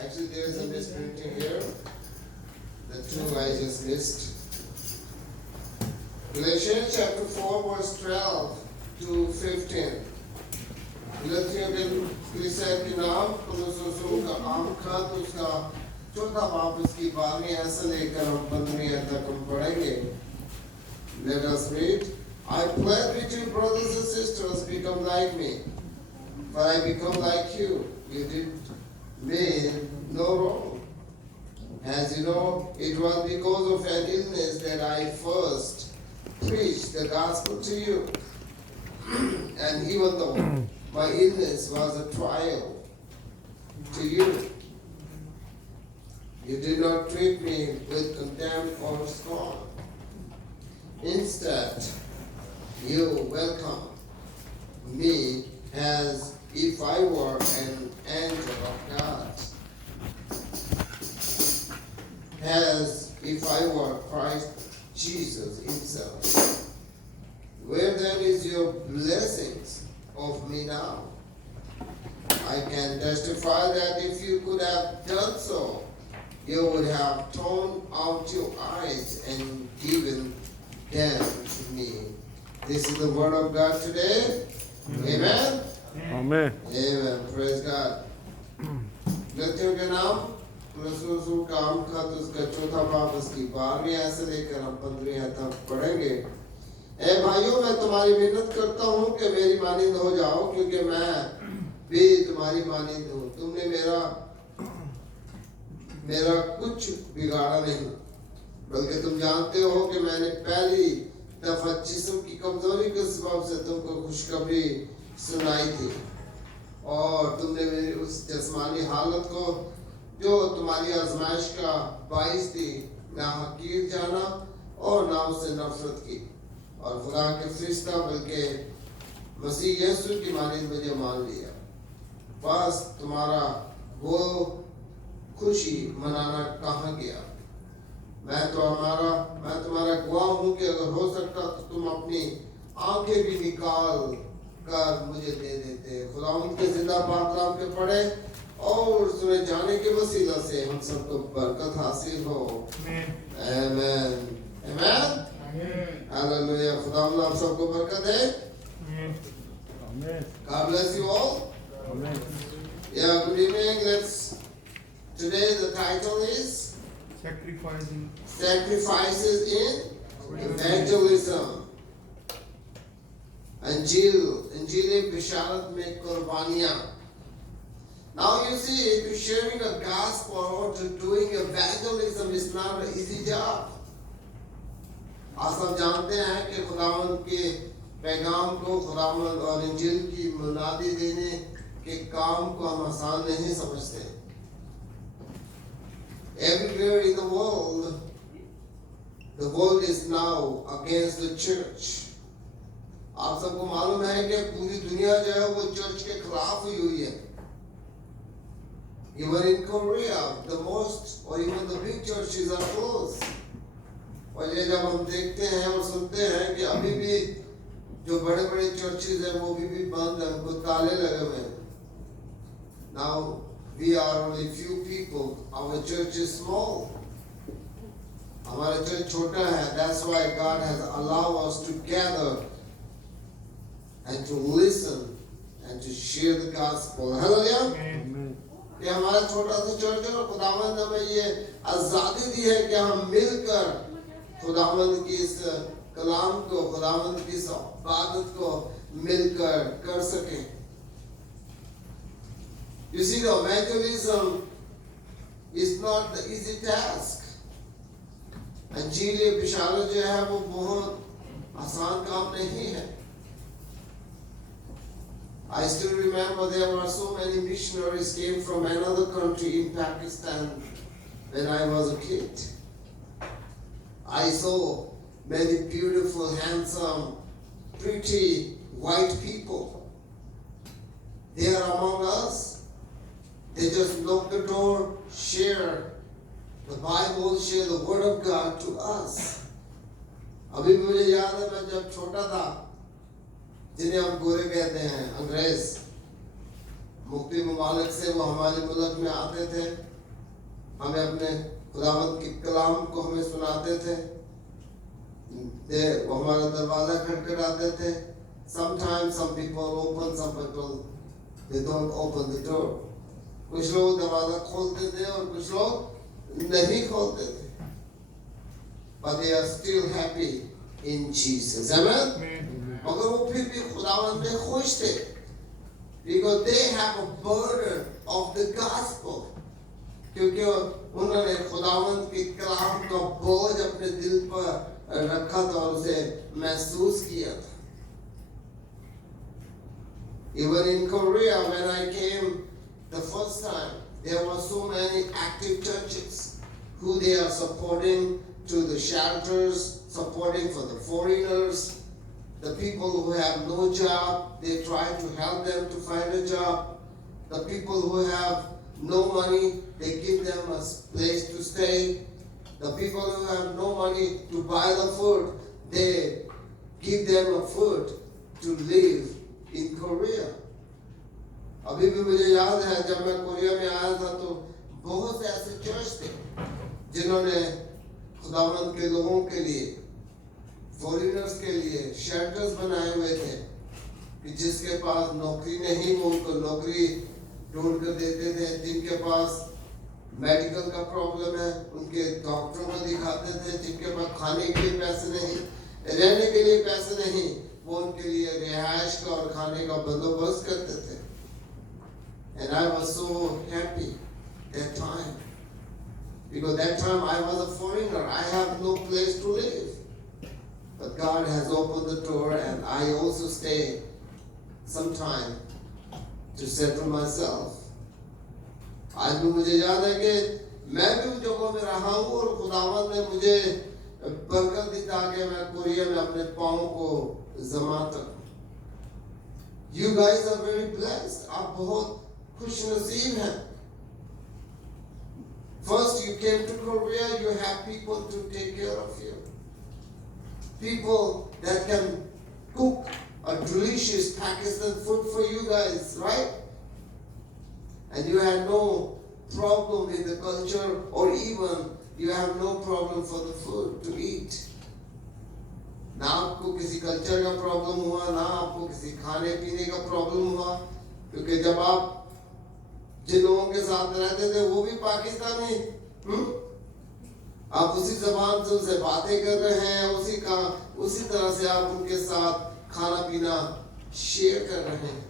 Actually, there is a misprinting here. The two I just missed. Galatians chapter 4, verse 12 to 15. गलतियों के कलीसिया के नाम कुलुसों का आम खत उसका चौथा बाब उसकी 12वीं आयत से लेकर हम 15वीं आयत तक हम पढ़ेंगे. Let us read. I plead with you, brothers and sisters, become like me, for I become like you. You did me no wrong. As you know, it was because of an illness that I first preached the gospel to you. And even though my illness was a trial to you, you did not treat me with contempt or scorn. Instead, you welcomed me as if I were an angel of God, as if I were Christ Jesus himself. Where then is your blessings of me now? I can testify that if you could have done so, you would have torn out your eyes and given them to me. This is the word of God today. Amen. Amen. Amen. Praise God. गलतियों के नाम रसूल का आम खत उसका चौथा बाब उसकी 12वीं आयत से लेकर हम 15वीं आयत तक पढ़ेंगे. ए भाइयों, मैं तुम्हारी मिन्नत करता हूँ कि मेरी मानिंद हो जाओ, क्योंकि मैं भी तुम्हारी मानिंद हूँ. तुमने मेरा कुछ बिगाड़ा नहीं, बल्कि तुम जानते हो कि मैंने पहली दफा जिस्म की कमजोरी के सबब से तुमको खुशखबरी सुनाई थी, और तुमने मेरी उस जिस्मानी हालत को जो तुम्हारी आजमाइश का बाइस थी ना हकीर जाना और ना उससे नफरत की, और खुदा के फरिश्ता बल्कि मसीह यीशु की मानिंद मुझे मान लिया. बस तुम्हारा वो खुशी मनाना कहाँ गया? मैं तुम्हारा गवाह हूँ कि अगर हो सकता तो तुम अपनी आंखें भी निकाल कर मुझे दे देते. खुदा उनके जिंदा पाकलाम के पढ़े और सुने जाने के वसीला से हम सबको बरकत हासिल हो. आमीन. आमीन. हालेलुया. खुदा आप सबको बरकत है. God bless you all. Amen. Yeah, good evening. Today the title is Sacrifices in Evangelism. Anjili Bisharat में कुर्बानियाँ. Now you see, to sharing a gospel or to doing evangelism is not an easy job. आप सब जानते हैं कि खुदावंद के पैगाम को, खुदावंद और इंजील की मुनादी देने के काम को हम आसान नहीं समझते. Everywhere in the world is now against the church. आप सबको मालूम है कि पूरी दुनिया जो है वो चर्च के खिलाफ हुई है. Even in Korea, the most or even the big churches are closed. और ये जब हम देखते हैं और सुनते हैं कि अभी भी जो बड़े-बड़े चर्चेज हैं वो भी बंद हैं, वो ताले लगे हुए हैं. Now we are only few people. Our church is small. हमारा चर्च छोटा है. That's why God has allowed us to gather and to listen and to share the gospel. Hallelujah. Amen. कि हमारा छोटा सा चर्च है और खुदावंद हमें ये आजादी दी है कि हम मिलकर खुदावंद की इस कलाम को, खुदावंद की इस इबादत को मिलकर कर सकें. You see, the evangelism is not the easy task. अंजील बिशारत जो है वो बहुत आसान काम नहीं है. I still remember there were so many missionaries came from another country in Pakistan when I was a kid. I saw many beautiful, handsome, pretty white people. They are among us. They just knock the door, share the Bible, share the Word of God to us. अभी भी मुझे याद है मैं जब छोटा था, जिन्हें हम गोरे कहते हैं, अंग्रेज, मुक्ति ममालिक से वो हमारे मुल्क में आते थे, हमें अपने खुदावंद के कलाम को हमें सुनाते थे, वो हमारा दरवाजा खटखटाते थे. Sometimes some people open, some people they don't open the door. कुछ लोग दरवाजा खोलते थे और कुछ लोग नहीं खोलते थे. But they are still happy in Jesus. Amen. मगर वो फिर भी खुदावंद में खुश थे, because they have a burden of the gospel. क्योंकि उन्होंने खुदावंद के कलाम का बोझ अपने दिल पर रखा था और उसे महसूस किया था. Even in Korea, when I came the first time, there were so many active churches who they are supporting to the shelters, supporting for the foreigners, the people who have no job, they try to help them to find a job. The people who have no money, they give them a place to stay. The people who have no money to buy the food, they give them a food to live in Korea. अभी भी मुझे याद है जब मैं Korea में आया था तो बहुत से ऐसे चर्च थे जिन्होंने खुदावंद के लोगों के लिए, फॉरेनर्स के लिए शेल्टर्स बनाए हुए थे कि जिसके पास नौकरी नहीं वो उनको नौकरी ढूंढ कर देते थे. जिनके पास मेडिकल का प्रॉब्लम है उनके डॉक्टरों को दिखाते थे. जिनके पास खाने के लिए पैसे नहीं, रहने के लिए पैसे नहीं, वो उनके लिए रिहाइश का और खाने का बंदोबस्त करते थे. And I was so happy that time, because that time I was a foreigner. I have no place to live, but God has opened the door, and I also stay some time to settle myself. आज भी मुझे याद है कि मैं भी उन जगहों में रहा हूँ और खुदावंद ने मुझे बरकत दी ताकि मैं कोरिया में अपने पाँव को जमाता हूँ. You guys are very blessed. आप बहुत खुश नसीब हैं. First you came to Korea, you have people to take care of you. People that can cook a delicious Pakistan food for you guys, right? And you had no problem with the culture, or even you have no problem for the food to eat. ना आपको किसी culture का problem हुआ, ना आपको किसी खाने पीने का प्रॉब्लम हुआ, क्योंकि जब आप जिन लोगों के साथ रहते थे वो भी पाकिस्तानी, आप उसी जबान से उनसे बातें कर रहे हैं, उसी तरह से आप उनके साथ खाना पीना शेयर कर रहे हैं.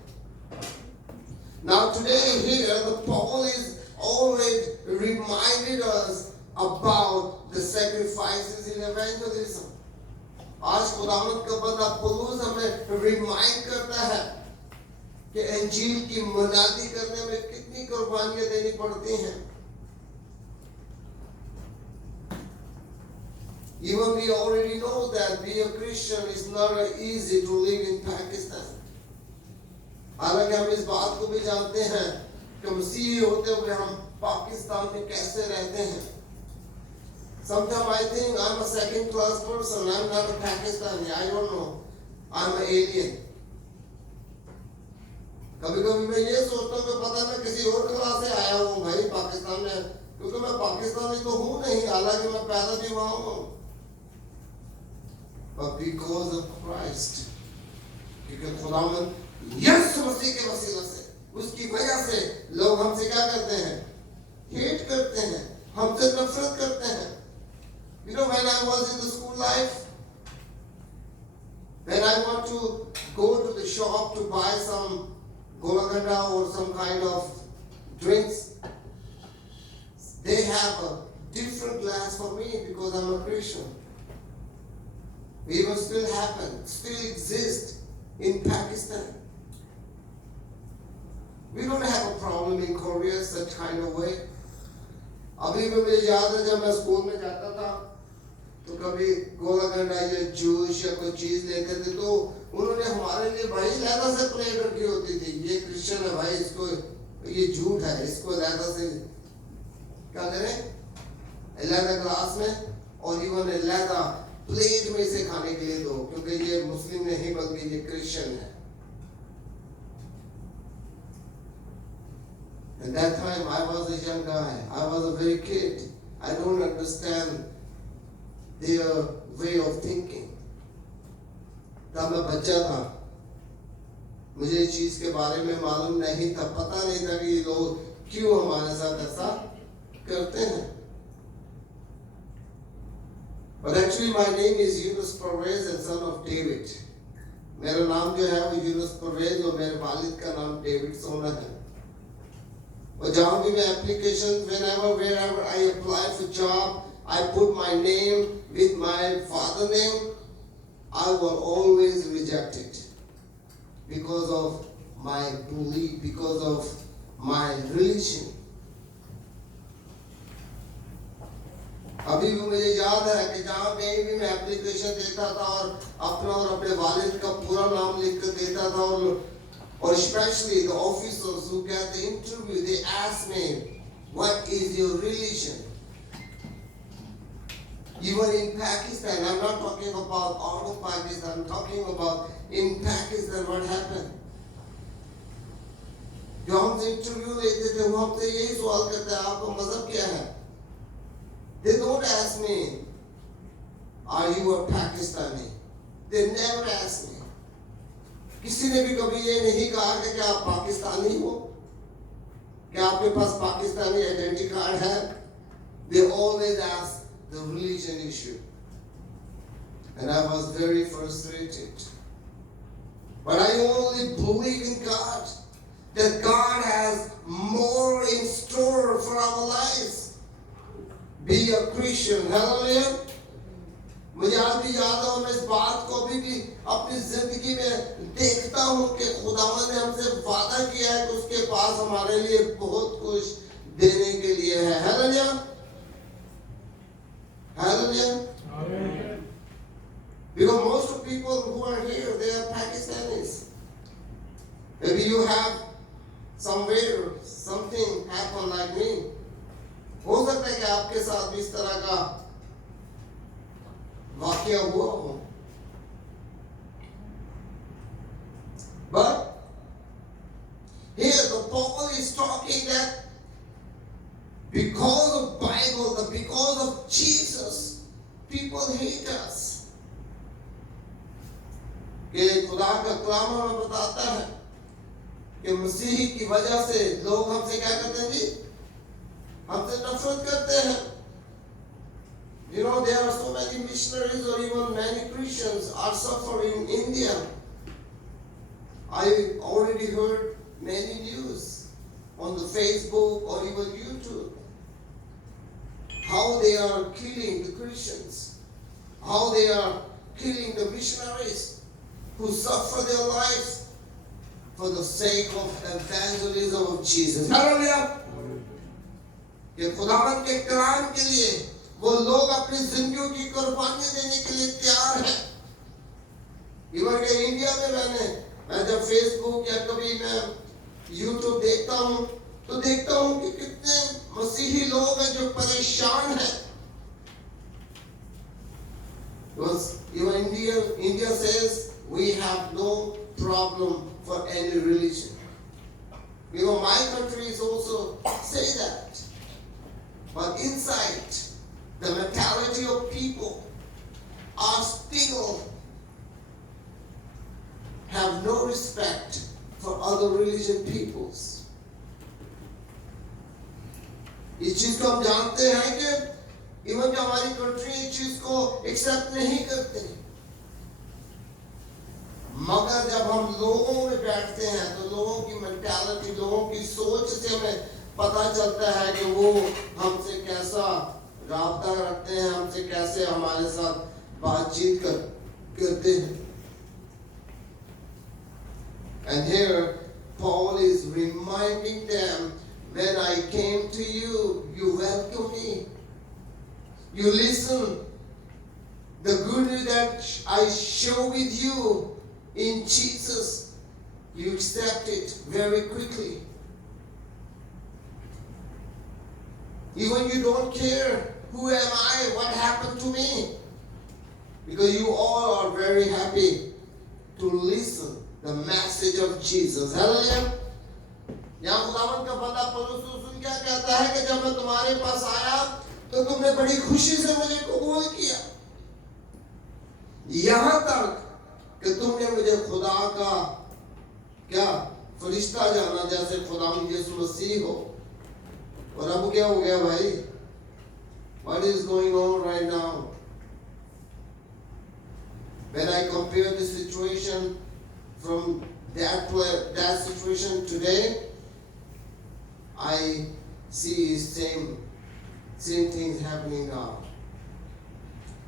Now today here the Paul is always reminded us about the sacrifices in evangelism. आज खुदावंद का बंदा पौलुस हमें रिमाइंड करता है कि इंजील की मुनादी करने में कितनी कुर्बानियां देनी पड़ती हैं. Even we already know that being a Christian is not easy to live in Pakistan. हालांकि हम इस बात को भी जानते हैं कि मसीही होते हुए हम पाकिस्तान में कैसे रहते हैं. Sometimes I think I'm a second class person. I'm not a Pakistani. I don't know. I'm an alien. कभी-कभी मैं ये सोचता हूँ कि पता मैं किसी और क्लास से आया हूँ भाई पाकिस्तान में, क्योंकि मैं पाकिस्तानी तो हूँ नहीं, हालांकि मैं पैदा भी वहाँ हूँ. But because of Christ, क्योंकि खुदावंद यीशु मसीह के वसीला से, उसकी वजह से लोग हमसे क्या करते हैं? हेट करते हैं, हमसे नफरत करते हैं. You know, when I was in the school life, when I want to go to the shop to buy some golaganda or some kind of drinks, they have a different glass for me because I'm a Christian. Even still happen, still exist in Pakistan. We don't have a problem in Korea such kind of way. अभी भी मुझे याद है जब मैं school में जाता था तो कभी गोलागंडा या जूस या कोई चीज लेते थे तो उन्होंने हमारे लिए भाई लहदा से प्लेट रखी होती थी. ये क्रिश्चियन है भाई, इसको ये झूठ है, इसको लहदा से क्या करें, लहदा ग्लास में और इवन लहदा प्लेट में इसे खाने के लिए दो, क्योंकि ये मुस्लिम नहीं बल्कि ये क्रिश्चियन है. And that time I was a young guy. I was a very kid. I don't understand their way of thinking. तब मैं बच्चा था. मुझे इस चीज के बारे में मालूम नहीं था. पता नहीं था कि ये लोग क्यों हमारे साथ ऐसा करते हैं. But actually my name is Yunus Pervez and son of David. मेरा नाम जो है वो यूनुस परवेज और मेरे वालिद का नाम डेविड सोना है. और जहाँ भी मैं applications, wherever I apply for job, I put my name with my father name, I will always reject it because of my belief, because of my religion. अभी भी मुझे याद है कि जहाँ कहीं भी मैं एप्लीकेशन देता था और अपना और अपने वालिद का पूरा नाम लिख कर देता था और especially the officers who get the interview, they ask me, what is your religion? Even in Pakistan, I'm not talking about out of Pakistan, I'm talking about in Pakistan what happened. जो हमसे interview लेते थे वो हमसे यही सवाल करते हैं, आपका मजहब क्या है? They don't ask me, are you a Pakistani? They never ask me. किसी ने भी कभी ये नहीं कहा कि क्या आप पाकिस्तानी हो? क्या आपके पास पाकिस्तानी आइडेंटिटी कार्ड है? They always ask the religion issue. And I was very frustrated. But I only believe in God. That God has more in store for our lives. Be a Christian. Hallelujah. मुझे आज भी याद है और मैं इस बात को अभी भी अपनी जिंदगी में देखता हूँ कि खुदावंद ने हमसे वादा किया है कि उसके पास हमारे लिए बहुत कुछ देने के लिए है. Hallelujah. Hallelujah. Because most of people who are here, they are Pakistanis. Maybe you have somewhere something happen like me. हो सकता है कि आपके साथ भी इस तरह का वाकया हुआ हो. But here the Paul is talking that because of Bible, because of Jesus, people hate us. कि खुदा का कलाम हमें बताता है कि मसीह की वजह से लोग हमसे क्या करते हैं जी? हमसे नफरत करते हैं. You know, there are so many missionaries or even many Christians are suffering in India. I already heard many news on the Facebook or even YouTube how they are killing the Christians, how they are killing the missionaries who suffer their lives for the sake of evangelism of Jesus. Hallelujah! कि खुदावंद के कलाम के लिए वो लोग अपनी जिंदगियों की कुर्बानी देने के लिए तैयार हैं. इवन के इंडिया में मैं जब फेसबुक या कभी मैं यूट्यूब देखता हूँ तो देखता हूँ कि कितने मसीही लोग हैं जो परेशान हैं. Because even India says we have no problem for any religion. You know, my countries also say that. But inside, the mentality of people are still have no respect for other religion peoples. इस चीज को हम जानते हैं कि even जो हमारी country इस चीज को एक्सेप्ट नहीं करते. मगर जब हम लोगों में बैठते हैं तो लोगों की मेंटालिटी, लोगों की सोच से हमें पता चलता है कि वो हमसे कैसा राब्ता रखते हैं, हमसे कैसे हमारे साथ बातचीत करते हैं. And here Paul is reminding them, when I came to you, you welcomed me. You listened. The good news that I share with you in Jesus, you accept it very quickly. Even you don't care, who am I, what happened to me? Because you all are very happy to listen the message of Jesus. Hallelujah. यहाँ खुदावंद का बंदा पौलुस रसूल क्या कहता है कि जब मैं तुम्हारे पास आया तो तुमने बड़ी खुशी से मुझे कबूल किया, यहाँ तक कि तुमने मुझे खुदा का क्या फरिश्ता जाना, जैसे खुदावंद यीशु मसीह हो। और अब क्या हो गया भाई? What is going on right now? When I compare the situation from that situation today, I see same things happening now.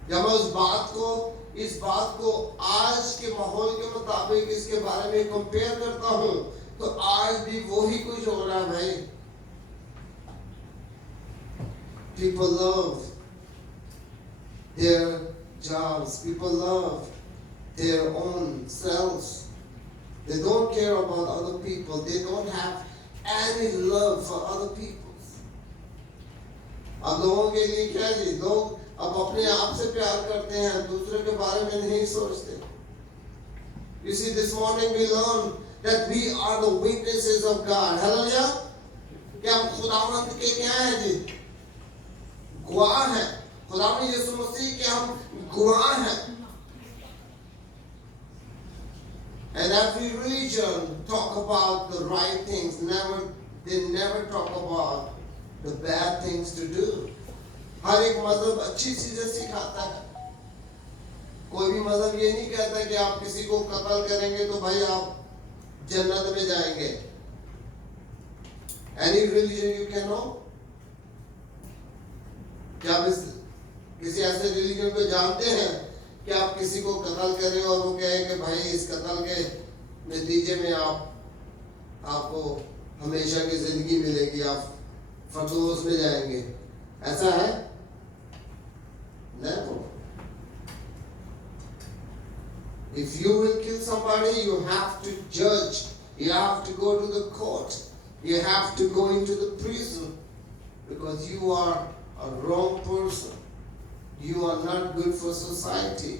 जब मैं इस बात को आज के माहौल के मुताबिक इसके बारे में कंपेयर करता हूँ, तो आज भी वही कुछ हो रहा है भाई। People love their jobs. People love their own selves. They don't care about other people. They don't have any love for other people. अब लोगों के लिए क्या जी? लोग अब अपने आप से प्यार करते हैं, दूसरे के बारे में नहीं सोचते। You see, this morning we learn that we are the witnesses of God. Hallelujah! क्या हम खुदावंद के क्या हैं जी? गवाह हैं। खुदावंद यीशु मसीह के हम गवाह हैं। And every religion talk about the right things. They never talk about the bad things to do. हर एक मजहब अच्छी चीजें सिखाता है। कोई भी मजहब ये नहीं कहता कि आप किसी को कत्ल करेंगे तो भाई आप जन्नत में जाएंगे। Any religion you can know? क्या आप किसी ऐसे रिलीजन को जानते हैं कि आप किसी को कत्ल करें और वो कहे कि भाई इस कत्ल के नतीजे में आपको हमेशा की जिंदगी मिलेगी, आप फरदौस में जाएंगे? ऐसा है? Never. If you will kill somebody, you have to judge. You have to go to the court. You have to go into the prison because you are a wrong person. You are not good for society.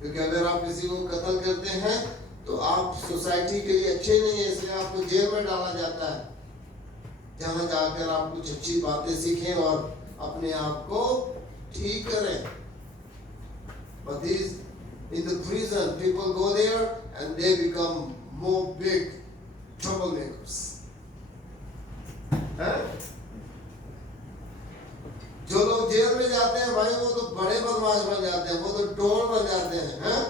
क्योंकि अगर आप किसी को कत्ल करते हैं तो आप सोसाइटी के लिए अच्छे नहीं है, इसलिए आपको जेल में डाला जाता है, जहां जाकर आप कुछ अच्छी बातें सीखें और अपने आप को ठीक करें। But in the prison, people go there and they become more big troublemakers. जो लोग जेल में जाते हैं भाई वो तो बड़े बदमाश बन जाते हैं, वो तो डॉन बन जाते हैं,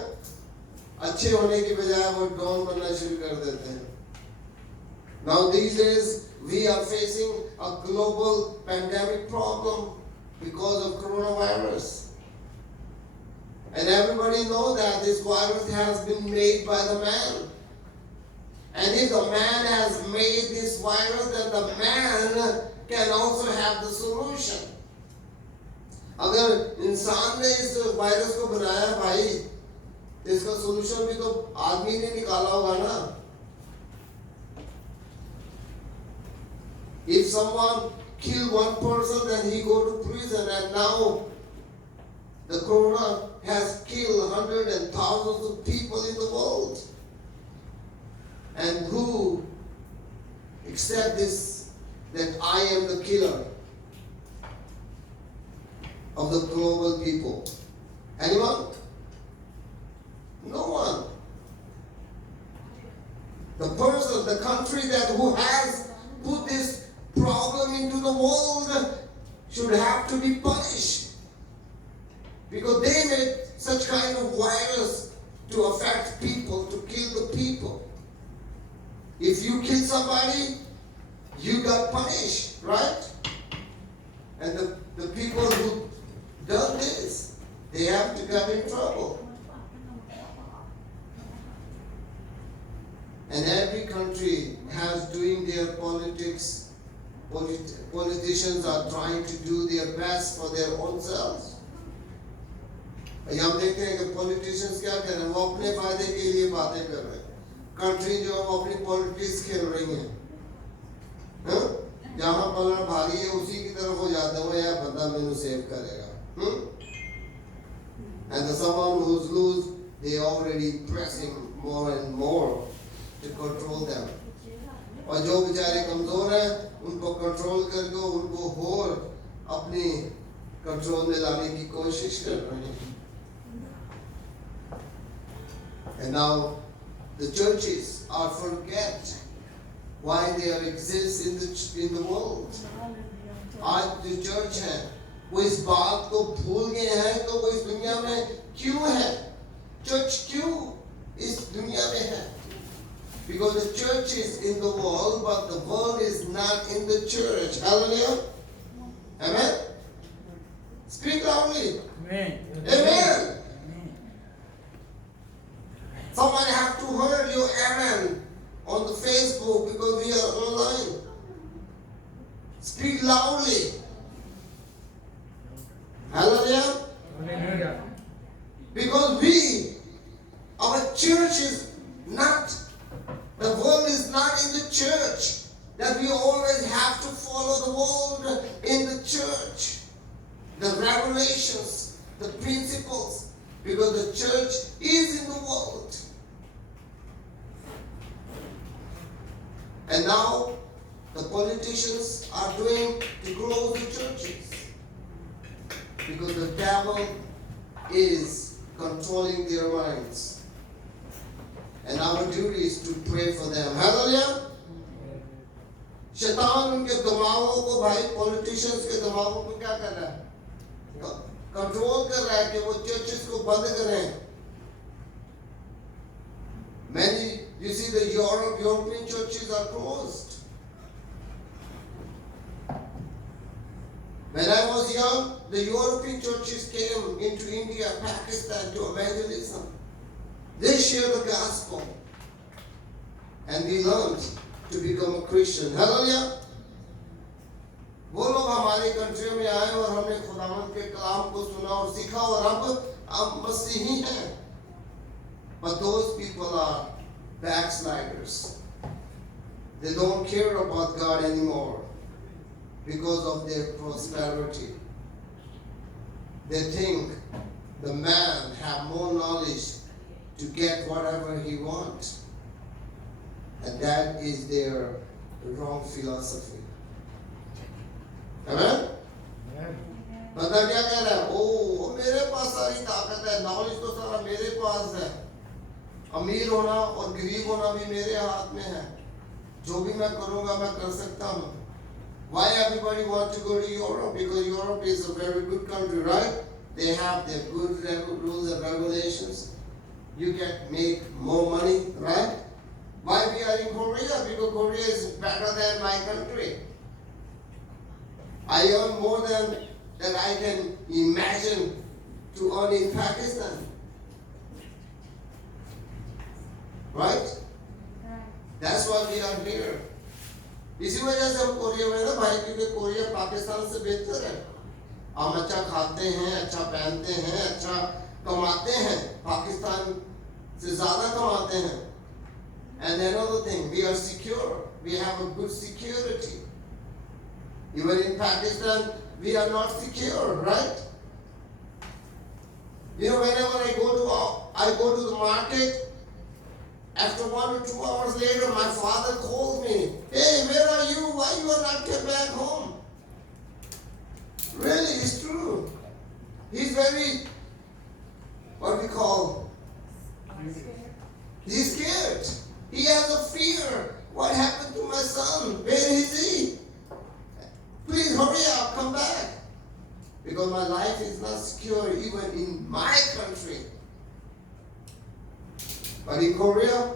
अच्छे होने की बजाय वो डॉन बनना शुरू कर देते हैं। Now these days we are facing a global pandemic problem because of coronavirus. And everybody knows that this virus has been made by the man. And if the man has made this virus, then the man can also have the solution. अगर इंसान ने इस virus को बनाया भाई, तो इसका solution भी तो आदमी ने निकाला होगा ना। If someone kill one person, then he go to prison, and now the corona has killed hundreds and thousands of people in the world. And who accept this, that I am the killer of the global people? Anyone? No one. The person, the country who has put this problem into the world should have to be punished, because they made such kind of virus to affect people, to kill the people. If you kill somebody, you got punished, right? And the people who done this, they have to get in trouble. And every country has doing their politics. Politicians are trying to do their best for their own selves. हम देखते हैं कि politicians क्या कर रहे हैं, वो अपने फायदे के लिए बातें कर रहे हैं। कंट्री जो वो अपनी पॉलिटिक्स खेल रही हैं, जहाँ पलड़ भारी है उसी की तरफ हो जाते हैं, यार बंदा मैंने सेव करेगा। And the someone who's loose, they already pressing more and more to control them. और जो बेचारे कमजोर हैं उनको कंट्रोल करके उनको और अपनी कंट्रोल में लाने की कोशिश कर रहे हैं. And now the churches are forget why they are exist in the world. आज जो चर्च है वो इस बात को भूल गए हैं तो वो इस दुनिया में क्यों है. चर्च क्यों इस दुनिया में है? Because the church is in the world, but the world is not in the church. Hallelujah. Amen. Speak loudly. Amen. Amen. Someone have to hear your amen on the Facebook because we are online. Speak loudly. Hallelujah. Hallelujah. Because our church is not, the world is not in the church. That we always have to follow the world in the church. The revelations, the principles. Because the church is in the world. And now the politicians are doing to close the churches. Because the devil is controlling their minds. And our duty is to pray for them. Hallelujah. शैतान उनके दिमागों को भाई politicians के दिमागों को क्या कर रहा है? कंट्रोल कर रहा है कि वो चर्चेस को बंद करें. Many, you see, the European churches are closed. When I was young, the European churches came into India, Pakistan to evangelism. They shared the gospel. And we learned to become a Christian. Hallelujah. वो लोग हमारे country में आए और हमने खुदावंद के कलाम को सुना और सीखा और अब हम मसीही हैं. But those people are backsliders. They don't care about God anymore because of their prosperity. They think the man have more knowledge to get whatever he wants. And that is their wrong philosophy. Amen? बंदा क्या कह रहा है? ओ मेरे पास सारी ताकत है, knowledge तो सारा मेरे पास है. अमीर होना और गरीब होना भी मेरे हाथ में है. जो भी मैं करूंगा मैं कर सकता हूँ. Why everybody wants to go to Europe? Because Europe is a very good country, right? They have their good rules and regulations. You can make more money, right? Why we are in Korea? Because Korea is better than my country. I earn more than that I can imagine to earn in Pakistan. Right? That's why we are here. इसी वजह से हम Korea में ना भाई, क्योंकि Korea Pakistan से बेहतर है. हम अच्छा खाते हैं, अच्छा पहनते हैं, अच्छा कमाते हैं. पाकिस्तान से ज़्यादा कमाते हैं. And another thing, we are secure. We have a good security. Even in Pakistan, we are not secure, right? You know, whenever I go to the market, after 1 or 2 hours later, my father calls me. Hey, where are you? Why you are not come back home? Really, it's true. He's very, what we call, he's scared. He has a fear. What happened to my son? Where is he? Please hurry up, come back. Because my life is not secure even in my country. But in Korea,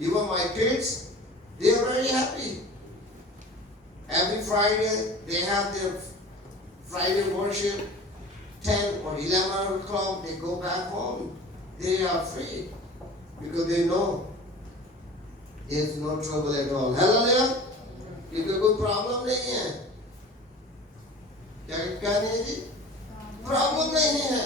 even my kids, they are very happy. Every Friday, they have their Friday worship, 10 or 11 o'clock, they go back home. They are free because they know there's no trouble at all. Hallelujah! क्योंकि कोई problem नहीं है. क्या नहीं है जी? Problem नहीं है.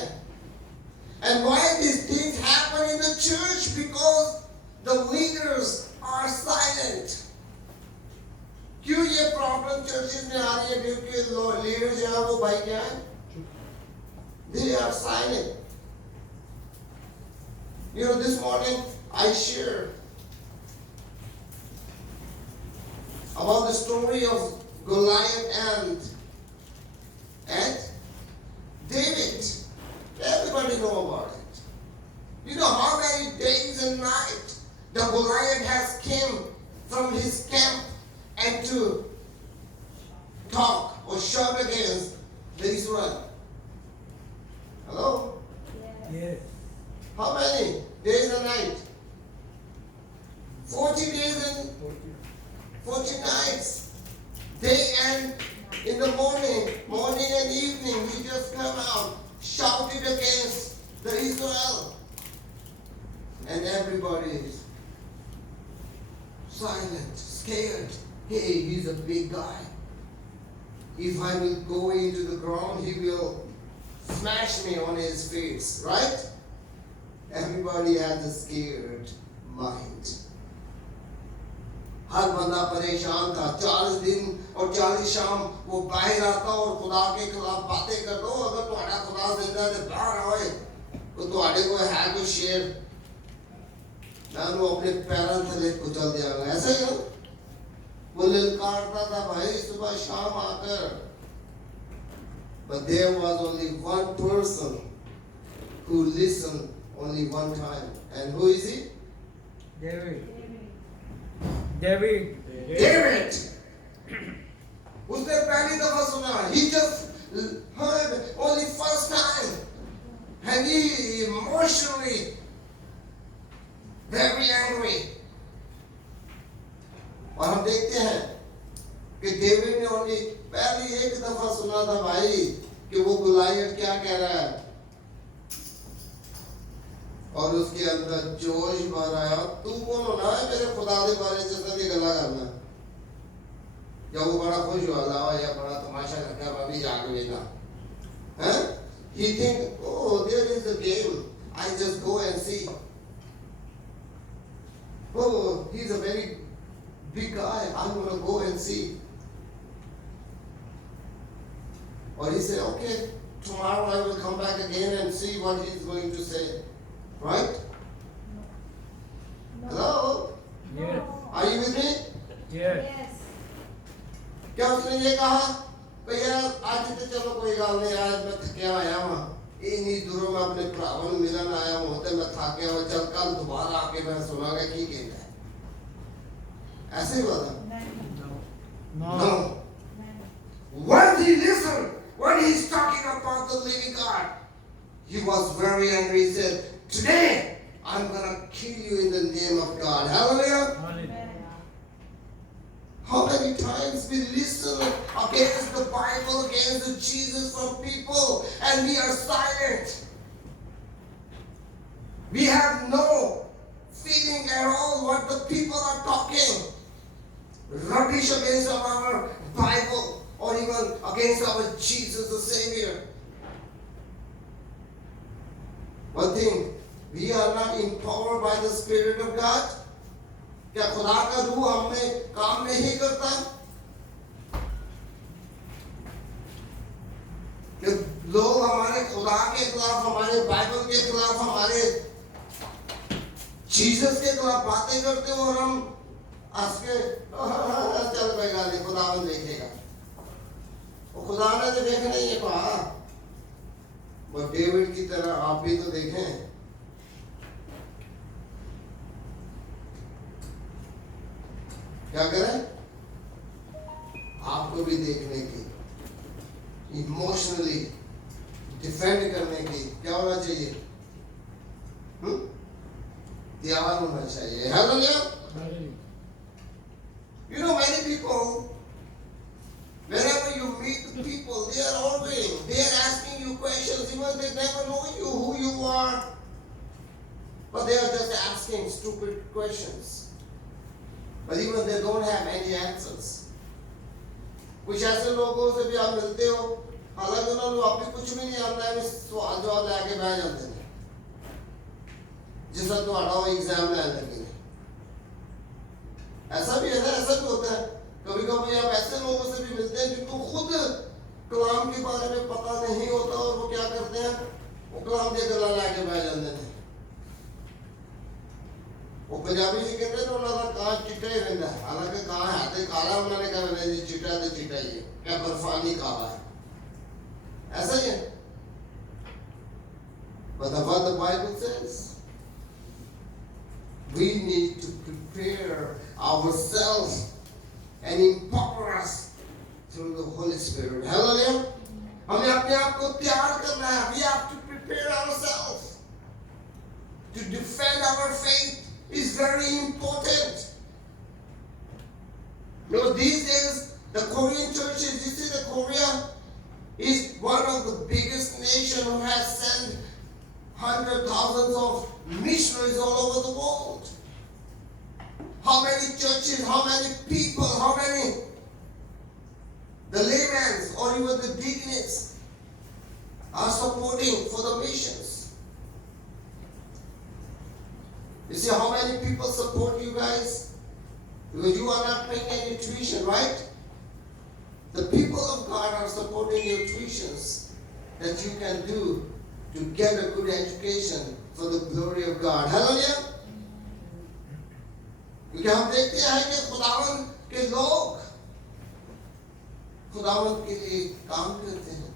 And why these things happen in the church? Because the leaders are silent. क्यों ये प्रॉब्लम चर्चेस में आ रही है? क्योंकि लीडर्स जो हैं वो भाई क्या हैं? They are silent. You know, this morning I shared about the story of Goliath and David. Everybody know about it. You know how many days and nights the Goliath has came from his camp and to talk or shout against the Israel. Hello? Yes. How many days and nights? 40 days and 40 nights. Day and in the morning and evening, he just come out, shouted against the Israel. And everybody is silent, scared. Hey, he's a big guy. If I will go into the ground, he will smash me on his face, right? Everybody has a scared mind. हर बंदा परेशान था। 40 दिन और 40 शाम वो बाहर आता और खुदा के खिलाफ बातें करता हो। अगर तुम्हारा खुदा जिंदा है तो बाहर आओ। तो तुम्हारे को है कोई शेर, मैं वो अपने पैरों थले कुचल दिया। ऐसा ही वो ललकारता था भाई सुबह शाम आकर। But there was only one person who listened only one time. And who is he? David. उसने पहली दफा सुना. He just heard only first time. And he emotionally very angry. और हम देखते हैं कि डेविड ने ओनली पहली एक दफा सुना था भाई कि वो गुलायत क्या कह रहा है और उसके अंदर जोश भर आया। तू कौन होना है मेरे खुदा के बारे में जैसे गला करना। जब वो बड़ा खुश हुआ था या बड़ा तमाशा करके अब अभी जाके देखा हैं। He think, oh, there is a game. I just go and see. Oh, he's a very big guy. I'm gonna go and see. Or he said, okay, tomorrow I will come back again and see what he's going to say. Right? No. Hello? Yes. Are you with me? Yes. क्या उसने ये कहा भैया आज तो चलो कोई गल नहीं, आज मैं थकिया आया हूँ, इन्हीं दूरों में अपने भरावां नूं मिलन आया हूँ तो मैं थक गया हूँ, चल कल दोबारा आके मैं सुनांगा की कहता है। ऐसे ही हुआ था? No. When he listened, when he's talking about the living God, he was very angry. He said, today I'm gonna kill you in the name of God. Hallelujah. How many times we listen against the Bible, against the Jesus from people, and we are silent. We have no feeling at all what the people are talking. Rubbish against our Bible or even against our Jesus the Savior. One thing, we are not empowered by the Spirit of God. क्या खुदा का रूह हमें काम नहीं करता? कि लोग हमारे खुदा के खिलाफ, हमारे बाइबल के खिलाफ, हमारे जीसस के खिलाफ बातें करते हो और हम हंस के चल कोई गल नहीं, खुदा में देखेगा। और खुदा ने तो देखना ही है कहा। वो डेविड की तरह आप भी तो देखें। क्या करें? आपको भी देखने की, इमोशनली डिफेंड करने की क्या होना चाहिए? तैयार होना चाहिए। Hallelujah. You know, many people, whenever you meet the people, they are always, they are asking you questions, even they never know you, who you are, but they are just asking stupid questions. But even they don't have any answers. कुछ ऐसे लोगों से भी आप मिलते हो, हालांकि उन्होंने आप भी कुछ भी नहीं आता है, सवाल जवाब लेके बैठ जाते हैं, जिससे तुम्हारा वो एग्जाम लेने लगे। ऐसा भी है ना, ऐसा भी होता है। कभी कभी आप ऐसे लोगों से भी मिलते हैं जिनको खुद कलाम के बारे में पता नहीं होता और वो क्या करते हैं, वो कलाम के गला लेके बैठ जाते हैं। वो पंजाबी जी कहते हैं उन्होंने कहा चिट्टा ही रहता है, हालांकि कहा है तो काला, उन्होंने कहा रहता है चिट्टा तो चिट्टा ही है, क्या बर्फानी काला है, ऐसा ही है। But what the Bible says, we need to prepare ourselves and empower us through the Holy Spirit. Hallelujah. हमें अपने आप को तैयार करना है. We have to prepare ourselves to defend our faith is very important. You know, these days the Korean churches, you see, the Korea is one of the biggest nation who has sent hundreds, thousands of missionaries all over the world. How many churches, how many people, how many the laymen or even the deacons are supporting for the missions. You see how many people support you guys? Because you are not paying any tuition, right? The people of God are supporting your tuitions that you can do to get a good education for the glory of God. Hallelujah! क्योंकि हम देखते हैं कि खुदावंद के लोग खुदावंद के लिए काम करते हैं.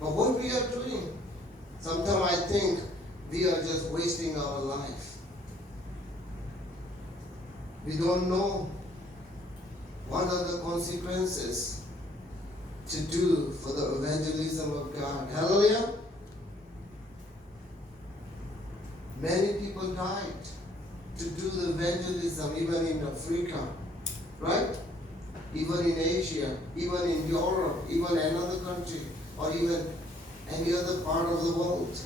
But what we are doing, sometimes I think we are just wasting our life. We don't know what are the consequences to do for the evangelism of God. Hallelujah! Many people died to do the evangelism, even in Africa, right? Even in Asia, even in Europe, even another country, or even any other part of the world.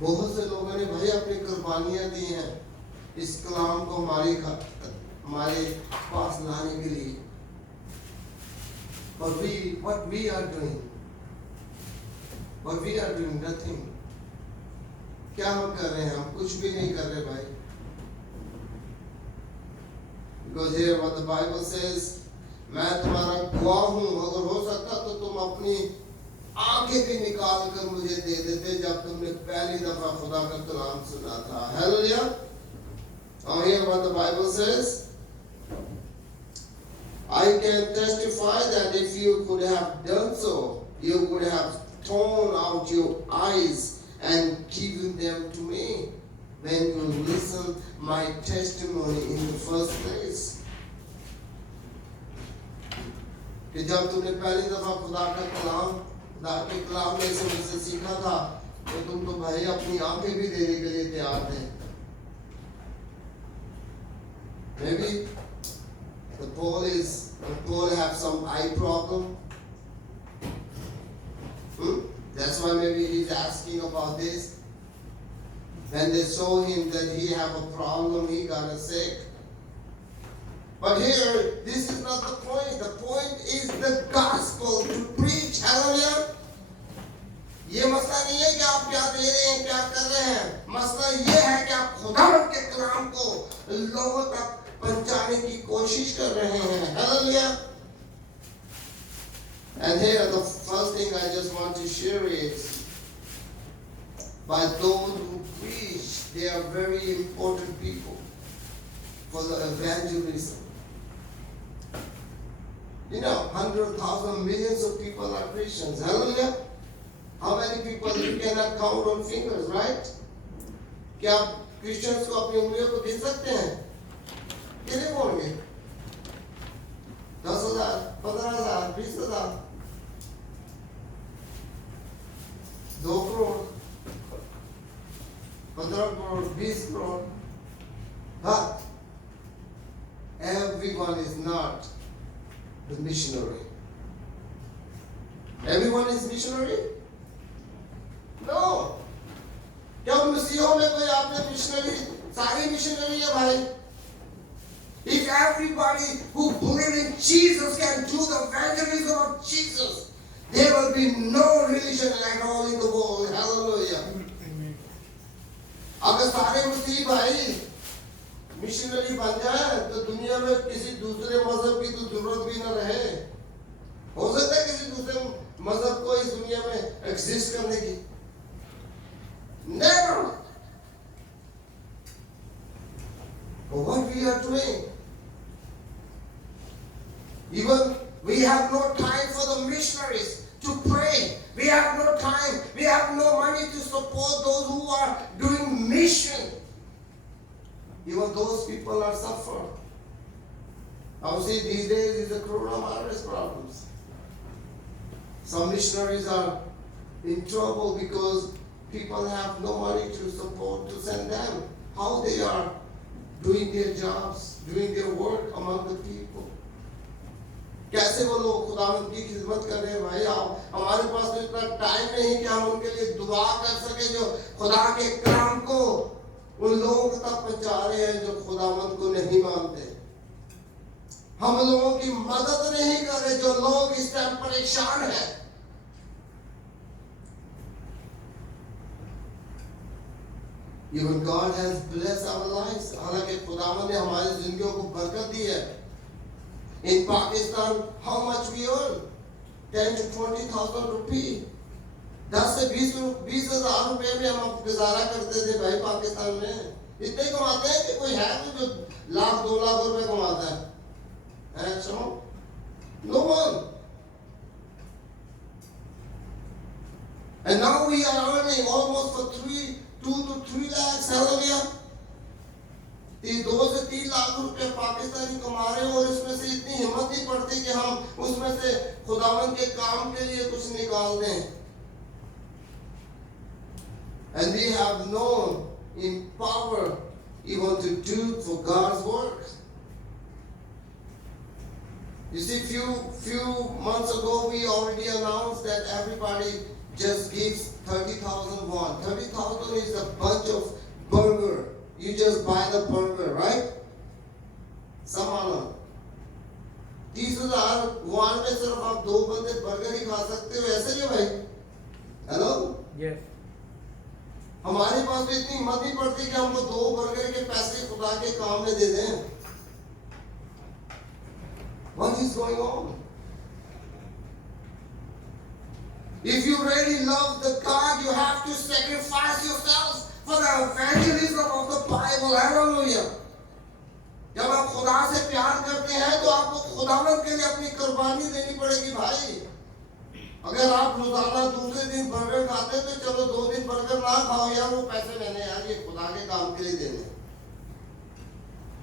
बहुत से लोगों ने भाई अपनी कुर्बानियां दी हैं इस कलाम को हमारे पास लाने के लिए. But what we are doing nothing. क्या हम कर रहे हैं? हम कुछ भी नहीं कर रहे भाई. Because here what the Bible says, मैं तुम्हारा गवाह हूँ, अगर हो सकता तो तुम अपनी आंखें भी निकाल कर मुझे दे देते जब तुमने पहली दफा खुदा का कलाम सुना था. Hallelujah. Now here what the Bible says, I can testify that if you could have done so, you would have torn out your eyes and given them to me when you listened my testimony in the first place. कि जब तुमने पहली दफा खुदा के कलाम में से मुझसे सीखा था तो तुम तो भाई अपनी आंखें भी देने के लिए तैयार थे. Maybe the Paul have some eye problem. That's why maybe he's asking about this. When they saw him that he have a problem, he got sick. But here, this is not the point. The point is the gospel to preach. Hallelujah. ये मसला नहीं है कि आप क्या दे रहे हैं, क्या कर रहे हैं. मसला ये है कि आप खुदावंद के कलाम को लोगों तक पहुंचाने की कोशिश कर रहे हैं. Hallelujah. And here the first thing I just want to share is, by those who preach, they are very important people for the evangelism. You know, 100,000 millions of people are Christians. Hallelujah. How many people you cannot count on fingers, right? क्या आप Christians को अपनी उंगलियों को गिन सकते हैं? कितने होंगे? 10,000, 15,000, 20,000, 2 crore, 15 crore, 20 crore. But everyone is not the missionary. Everyone is missionary? No. क्या मसीहों में कोई आपने मिशनरी, सारी मिशनरी है भाई? If everybody who believe in Jesus can do the evangelism of Jesus, there will be no religion at all in the world. Hallelujah. अगर सारे मसीह भाई मिशनरी बन जाए तो दुनिया में किसी दूसरे मजहब की तो जरूरत भी न रहे. हो सकता है किसी दूसरे मजहब को इस दुनिया में एग्जिस्ट करने की? Never. What we are doing? Even we have no time for the missionaries to pray. We have no time. We have no money to support those who are doing mission. Even those people are suffering. Obviously, these days is the coronavirus problems. Some missionaries are in trouble because people have no money to support, to send them. How they are doing their jobs, doing their work among the people. कैसे वो लोग खुदावंद की खिदमत कर रहे हैं भाई? आप हमारे पास तो इतना टाइम नहीं कि हम उनके लिए दुआ कर सके जो खुदा के काम को उन लोगों तक पहुंचा रहे हैं जो खुदावंद को नहीं मानते। हम लोगों की मदद नहीं कर रहे जो लोग इस टाइम परेशान हैं। Even God has blessed our lives. हालांकि खुदावंद ने हमारी जिंदगियों को बरकत दी है। In Pakistan, how much we earn? 10 to 20,000 रुपये। 10 से 20,000 रुपये में हम गुजारा करते थे भाई पाकिस्तान में। इतने कमाते हैं कि कोई है जो लाख 2 लाख रुपए कमाता है? No one. And now we are earning almost for 2 to 3 lakhs. Hallelujah. 2 से 3 लाख रुपए पाकिस्तानी कमा रहे हैं और इसमें से इतनी हिम्मत नहीं पड़ती कि हम उसमें से खुदावंद के काम के लिए कुछ निकाल दें। And we have known in power even to do for God's work. You see, few months ago we already announced that everybody just gives 30,000 won. 30,000 is a bunch of burger. You just buy the burger, right? Samana. 30,000 von में सिर्फ आप 2 बंदे burger ही खा सकते हो, ऐसे नहीं भाई? हेलो? Yes. हमारे पास तो इतनी हिम्मत नहीं पड़ती कि हमको 2 बर्गर के पैसे खुदा के काम में दे दें। What is going on? If you really love the God, you have to sacrifice yourself for the evangelism of the Bible. Hallelujah. जब आप खुदा से प्यार करते हैं तो आपको खुदावंद के लिए अपनी कुर्बानी देनी पड़ेगी भाई। अगर आप रोजाना दूसरे दिन बर्गर खाते हैं तो चलो 2 दिन बर्गर ना खाओ यार, वो पैसे मैंने यार ये खुदा के काम के लिए देने।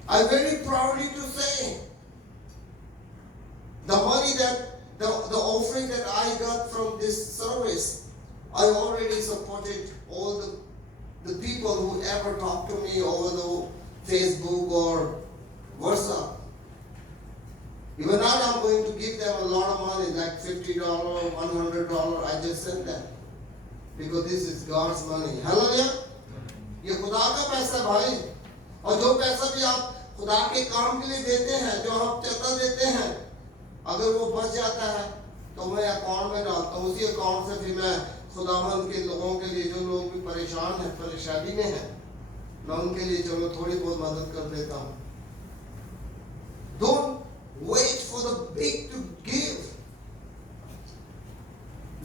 I very proudly to say the money that the offering that I got from this service, I already supported all the people who ever talk to me over the Facebook or WhatsApp. Even now I'm going to give them a lot of money, like $50, $100. I just send them because this is God's money. Hallelujah. ये खुदा का पैसा भाई, और जो पैसा भी आप खुदा के काम के लिए देते हैं, जो हम चंदा देते हैं, अगर वो बच जाता है तो मैं अकाउंट में डालता हूँ। उसी अकाउंट से फिर मैं खुदावंद के लोगों के लिए, जो लोग भी परेशान हैं, परेशानी में हैं, मैं उनके लिए चलो थोड़ी बहुत मदद कर देता हूँ। Don't wait for the big to give.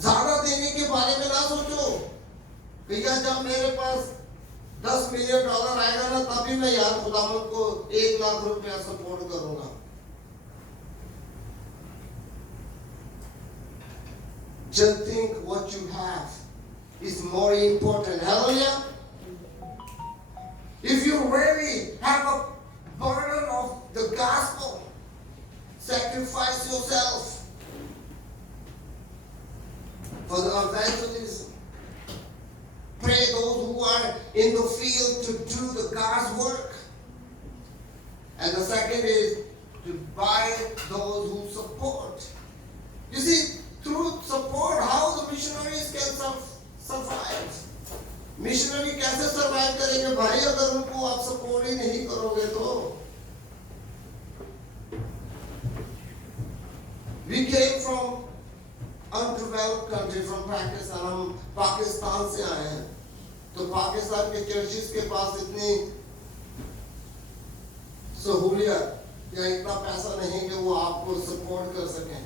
ज्यादा देने के बारे में ना सोचो कि यार जब मेरे पास $10 मिलियन आएगा ना तभी मैं यार खुदावंद को 1 लाख रुपया सपोर्ट करूंगा। Just think what you have is more important. Hallelujah. If you really have a burden of the gospel, sacrifice yourself for the evangelism. Pray those who are in the field to do the God's work. And the second is to buy those who support. You see, through support, how the missionaries can survive. Missionary कैसे survive करेंगे भाई अगर उनको आप support ही नहीं करोगे तो? We came from undeveloped country, from Pakistan. हम पाकिस्तान से आए हैं, तो पाकिस्तान के चर्चिस के पास इतनी सहूलियत या इतना पैसा नहीं कि वो आपको सपोर्ट कर सकें।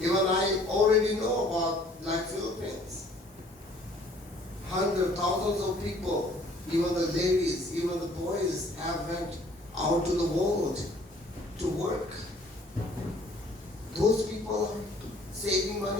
Even I already know about like Philippines. Hundreds, thousands of people, even the ladies, even the boys have went out to the world to work. Those people are saving money.